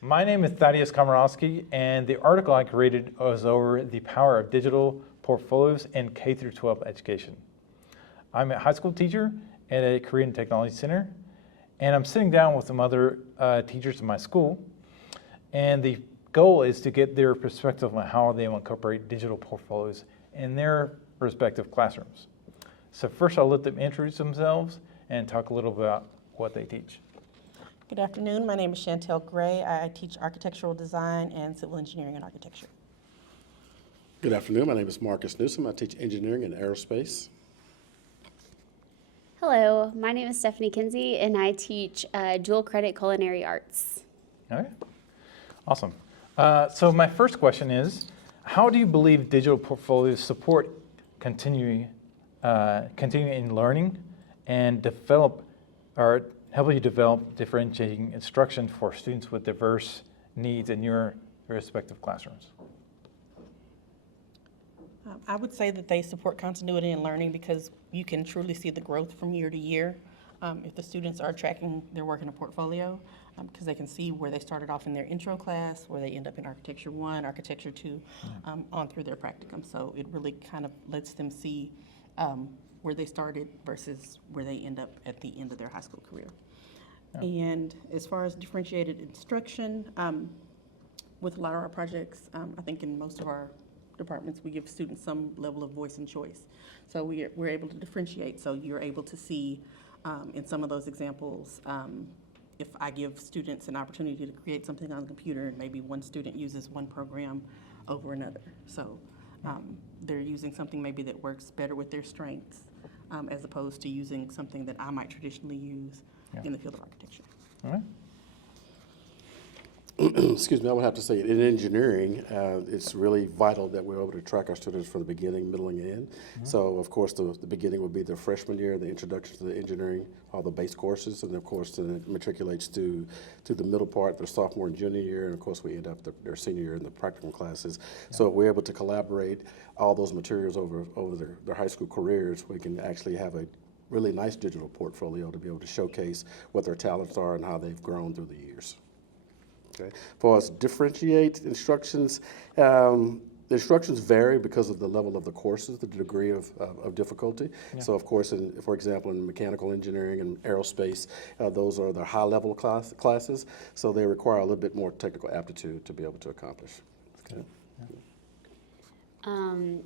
My name is Thaddeus Komorowski, and the article I created was over the power of digital portfolios in K through 12 education. I'm a high school teacher at a Korean Technology Center, and I'm sitting down with some other teachers in my school, and the goal is to get their perspective on how they will incorporate digital portfolios in their respective classrooms. So first I'll let them introduce themselves and talk a little about what they teach. Good afternoon. My name is Chantel Gray. I teach architectural design and civil engineering and architecture. Good afternoon. My name is Marcus Newsom. I teach engineering and aerospace. Hello, my name is Stephanie Kinsey, and I teach dual credit culinary arts. All right, awesome. So my first question is, how do you believe digital portfolios support continuing in learning and develop or help you develop differentiating instruction for students with diverse needs in your respective classrooms? I would say that they support continuity in learning because you can truly see the growth from year to year if the students are tracking their work in a portfolio, because they can see where they started off in their intro class, where they end up in Architecture 1, Architecture 2, on through their practicum. So it really kind of lets them see where they started versus where they end up at the end of their high school career. Yeah. And as far as differentiated instruction, with a lot of our projects, I think in most of our departments, we give students some level of voice and choice. So we're able to differentiate. So you're able to see in some of those examples, if I give students an opportunity to create something on the computer, and maybe one student uses one program over another. So they're using something maybe that works better with their strengths, as opposed to using something that I might traditionally use in the field of architecture. All right. Excuse me, I would have to say in engineering, it's really vital that we're able to track our students from the beginning, middle, and end. So, of course, the beginning will be their freshman year, the introduction to the engineering, all the base courses, and of course, then it matriculates to the middle part, their sophomore and junior year, and of course, we end up their senior year in the practicum classes. So if we're able to collaborate all those materials over their high school careers, we can actually have a really nice digital portfolio to be able to showcase what their talents are and how they've grown through the years. Okay. For us, differentiate instructions, the instructions vary because of the level of the courses, the degree of difficulty. Yeah. So, of course, for example, in mechanical engineering and aerospace, those are the high-level classes, so they require a little bit more technical aptitude to be able to accomplish. Okay.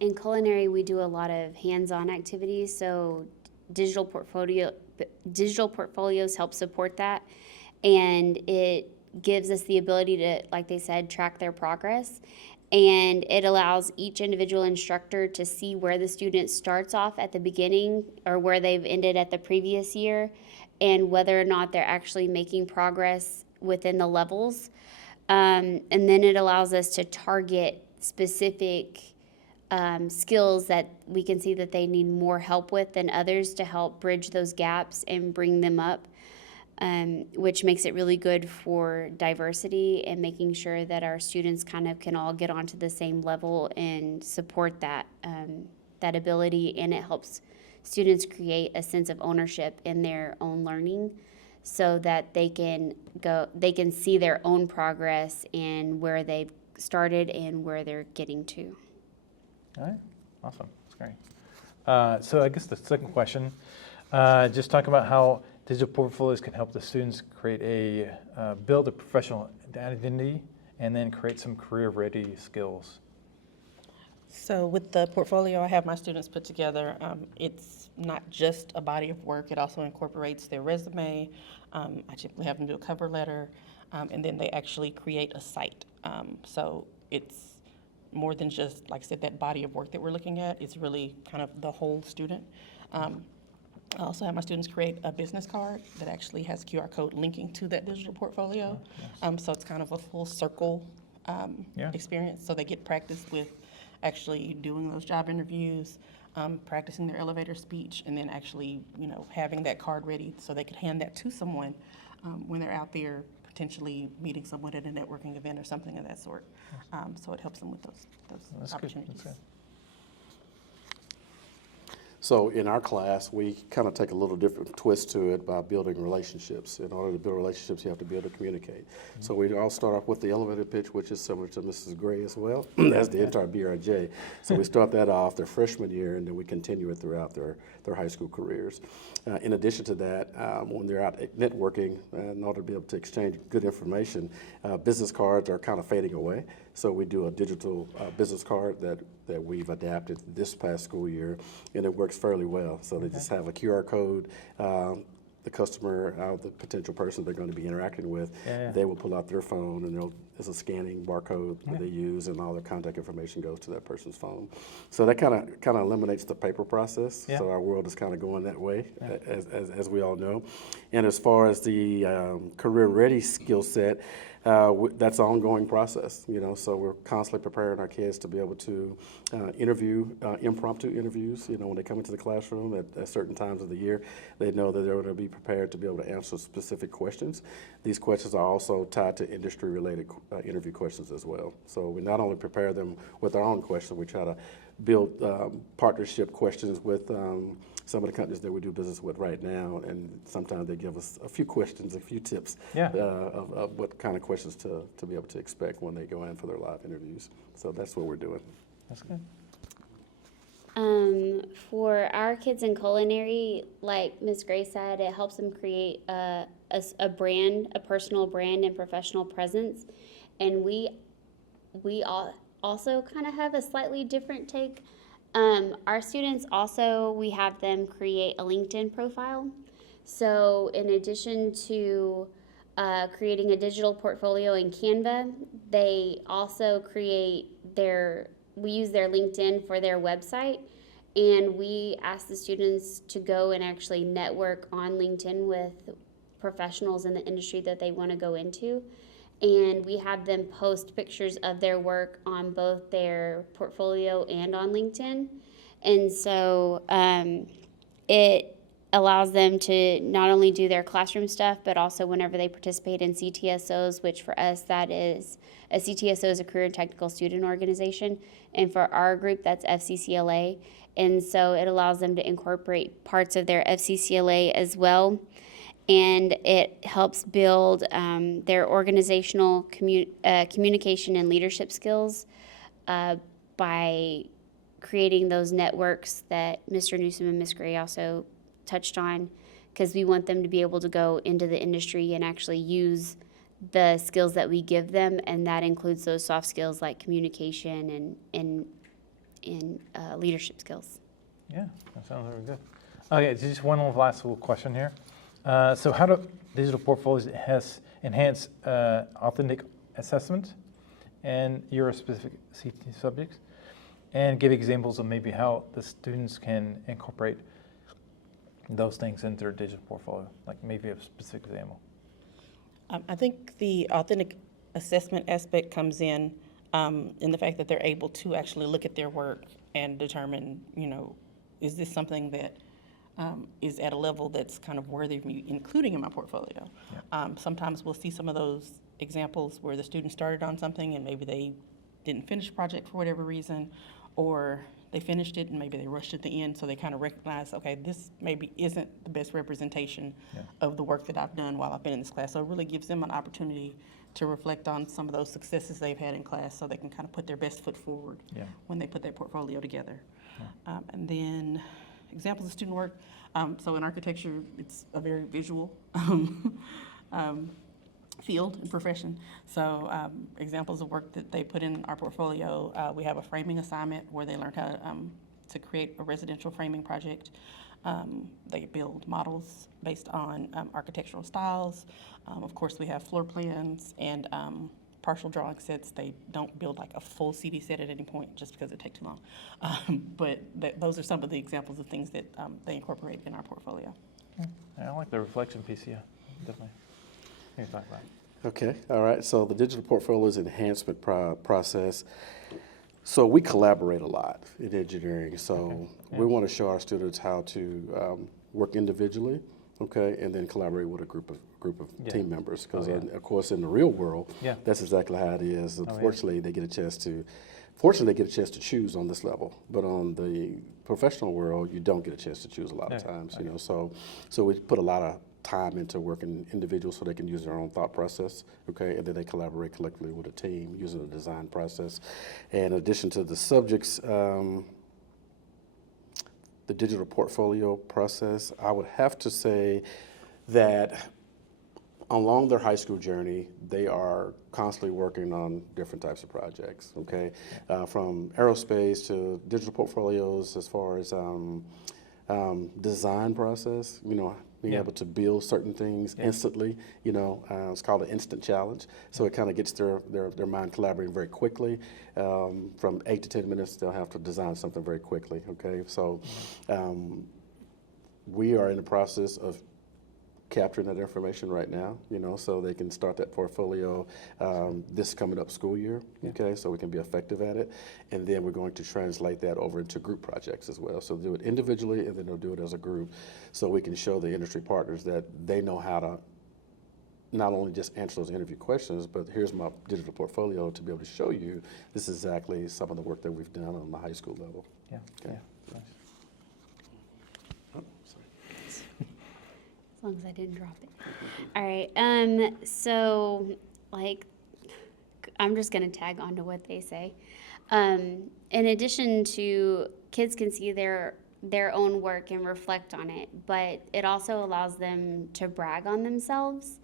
In culinary, we do a lot of hands-on activities, so digital portfolios help support that, and it gives us the ability to, like they said, track their progress, and it allows each individual instructor to see where the student starts off at the beginning or where they've ended at the previous year, and whether or not they're actually making progress within the levels. And then it allows us to target specific skills that we can see that they need more help with than others to help bridge those gaps and bring them up. Which makes it really good for diversity and making sure that our students kind of can all get onto the same level and support that ability, and it helps students create a sense of ownership in their own learning so that they can see their own progress and where they've started and where they're getting to. All right, awesome, that's great. So I guess the second question, just talk about how digital portfolios can help the students build a professional identity and then create some career-ready skills. So with the portfolio I have my students put together, it's not just a body of work, it also incorporates their resume. I typically have them do a cover letter, and then they actually create a site. So it's more than just, like I said, that body of work that we're looking at. It's really kind of the whole student. I also have my students create a business card that actually has QR code linking to that digital portfolio. Yes. So it's kind of a full circle experience. So they get practice with actually doing those job interviews, practicing their elevator speech, and then actually, having that card ready so they could hand that to someone when they're out there potentially meeting someone at a networking event or something of that sort. So it helps them with those opportunities. So in our class, we kind of take a little different twist to it by building relationships. In order to build relationships, you have to be able to communicate. So we all start off with the elevator pitch, which is similar to Mrs. Gray as well. That's the entire BRJ. So we start that off their freshman year, and then we continue it throughout their high school careers. In addition to that, when they're out networking, in order to be able to exchange good information, business cards are kind of fading away. So we do a digital business card that we've adapted this past school year, and it works fairly well. So they just have a QR code. The customer, the potential person they're going to be interacting with, they will pull out their phone, and there's a scanning barcode that they use, and all their contact information goes to that person's phone. So that kind of eliminates the paper process. Yeah. So our world is kind of going that way, as we all know. And as far as the career-ready skill set, that's an ongoing process, so we're constantly preparing our kids to be able to interview, impromptu interviews, when they come into the classroom at certain times of the year. They know that they're going to be prepared to be able to answer specific questions. These questions are also tied to industry-related interview questions as well. So we not only prepare them with our own questions, we try to build partnership questions with some of the companies that we do business with right now, and sometimes they give us a few questions, a few tips of what kind of questions to be able to expect when they go in for their live interviews. So that's what we're doing. That's good. For our kids in culinary, like Ms. Gray said, it helps them create a brand, a personal brand and professional presence. And we also kind of have a slightly different take. Our students also, we have them create a LinkedIn profile. So in addition to creating a digital portfolio in Canva, they also we use their LinkedIn for their website, and we ask the students to go and actually network on LinkedIn with professionals in the industry that they want to go into. And we have them post pictures of their work on both their portfolio and on LinkedIn. And so it allows them to not only do their classroom stuff, but also whenever they participate in CTSOs, which for us, that is a CTSO is a career and technical student organization. And for our group, that's FCCLA. And so it allows them to incorporate parts of their FCCLA as well. And it helps build their organizational communication and leadership skills by creating those networks that Mr. Newsom and Ms. Gray also touched on, because we want them to be able to go into the industry and actually use the skills that we give them, and that includes those soft skills like communication and leadership skills. Yeah, that sounds very good. Okay, just one last little question here. So how do digital portfolios enhance authentic assessment and your specific CT subjects? And give examples of maybe how the students can incorporate those things into their digital portfolio, like maybe a specific example. I think the authentic assessment aspect comes in the fact that they're able to actually look at their work and determine, is this something that is at a level that's kind of worthy of me including in my portfolio. Yeah. Sometimes we'll see some of those examples where the student started on something and maybe they didn't finish a project for whatever reason, or they finished it and maybe they rushed at the end, so they kind of recognize, okay, this maybe isn't the best representation of the work that I've done while I've been in this class. So it really gives them an opportunity to reflect on some of those successes they've had in class, so they can kind of put their best foot forward when they put their portfolio together. Yeah. And then examples of student work. So in architecture, it's a very visual field and profession. So examples of work that they put in our portfolio, we have a framing assignment where they learned how to create a residential framing project. They build models based on architectural styles. Of course, we have floor plans and partial drawing sets. They don't build like a full CD set at any point just because it takes too long. But those are some of the examples of things that they incorporate in our portfolio. Yeah, I like the reflection piece, yeah, definitely. You can talk about it. Okay, all right. So the digital portfolios enhancement process. So we collaborate a lot in engineering. So we want to show our students how to work individually, okay, and then collaborate with a group of team members. Because of course, in the real world, that's exactly how it is. Unfortunately, they get a chance to fortunately, they get a chance to choose on this level, but on the professional world, you don't get a chance to choose a lot of Yeah. times, you know. So we put a lot of time into working individuals so they can use their own thought process, okay, and then they collaborate collectively with a team using a design process. And in addition to the subjects, the digital portfolio process, I would have to say that along their high school journey, they are constantly working on different types of projects, okay? From aerospace to digital portfolios as far as design process, you know, being Yeah. able to build certain things instantly, you know, it's called an instant challenge. So it kind of gets their mind collaborating very quickly. From 8 to 10 minutes, they'll have to design something very quickly, okay? So we are in the process of capturing that information right now, you know, so they can start that portfolio this coming up school year, okay, so we can be effective at it. And then we're going to translate that over into group projects as well. So they'll do it individually and then they'll do it as a group so we can show the industry partners that they know how to not only just answer those interview questions, but here's my digital portfolio to be able to show you this is exactly some of the work that we've done on the high school level. Yeah. Okay. Yeah. Nice. Oh, sorry. As long as I didn't drop it. All right. So like, I'm just gonna tag on to what they say. In addition to kids can see their own work and reflect on it, but it also allows them to brag on themselves.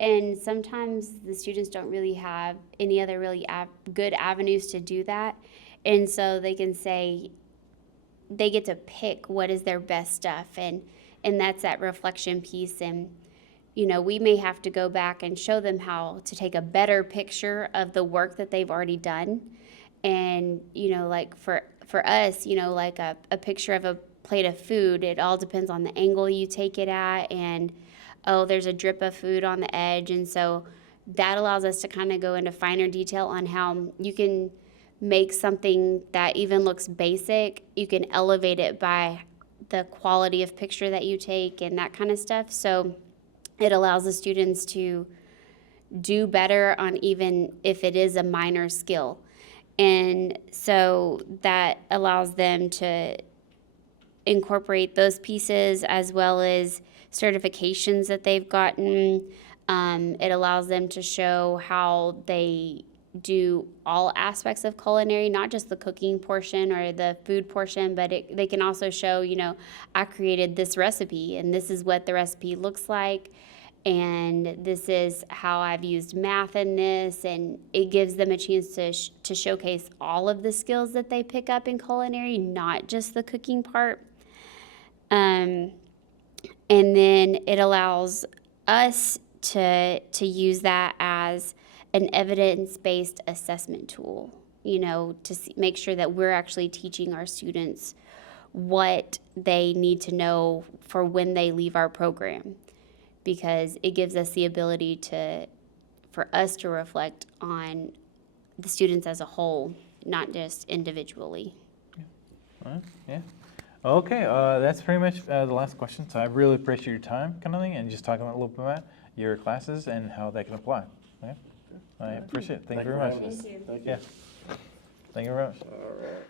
And sometimes the students don't really have any other really good avenues to do that. And so they can say, they get to pick what is their best stuff, and that's that reflection piece. And you know, we may have to go back and show them how to take a better picture of the work that they've already done. And you know, like for us, you know, like a picture of a plate of food, it all depends on the angle you take it at, and oh, there's a drip of food on the edge. And so that allows us to kind of go into finer detail on how you can make something that even looks basic, you can elevate it by the quality of picture that you take and that kind of stuff. So it allows the students to do better on even if it is a minor skill. And so that allows them to incorporate those pieces as well as certifications that they've gotten. It allows them to show how they do all aspects of culinary, not just the cooking portion or the food portion, but they can also show, you know, I created this recipe and this is what the recipe looks like, and this is how I've used math in this, and it gives them a chance to showcase all of the skills that they pick up in culinary, not just the cooking part. And then it allows us to use that as an evidence-based assessment tool, you know, to make sure that we're actually teaching our students what they need to know for when they leave our program, because it gives us the ability for us to reflect on the students as a whole, not just individually. All right. Yeah. Okay, that's pretty much the last question. So I really appreciate your time, kind of thing, and just talking a little bit about your classes and how they can apply. Okay. I appreciate it. Thank you very much. Thank you. Yeah. Thank you very much. All right.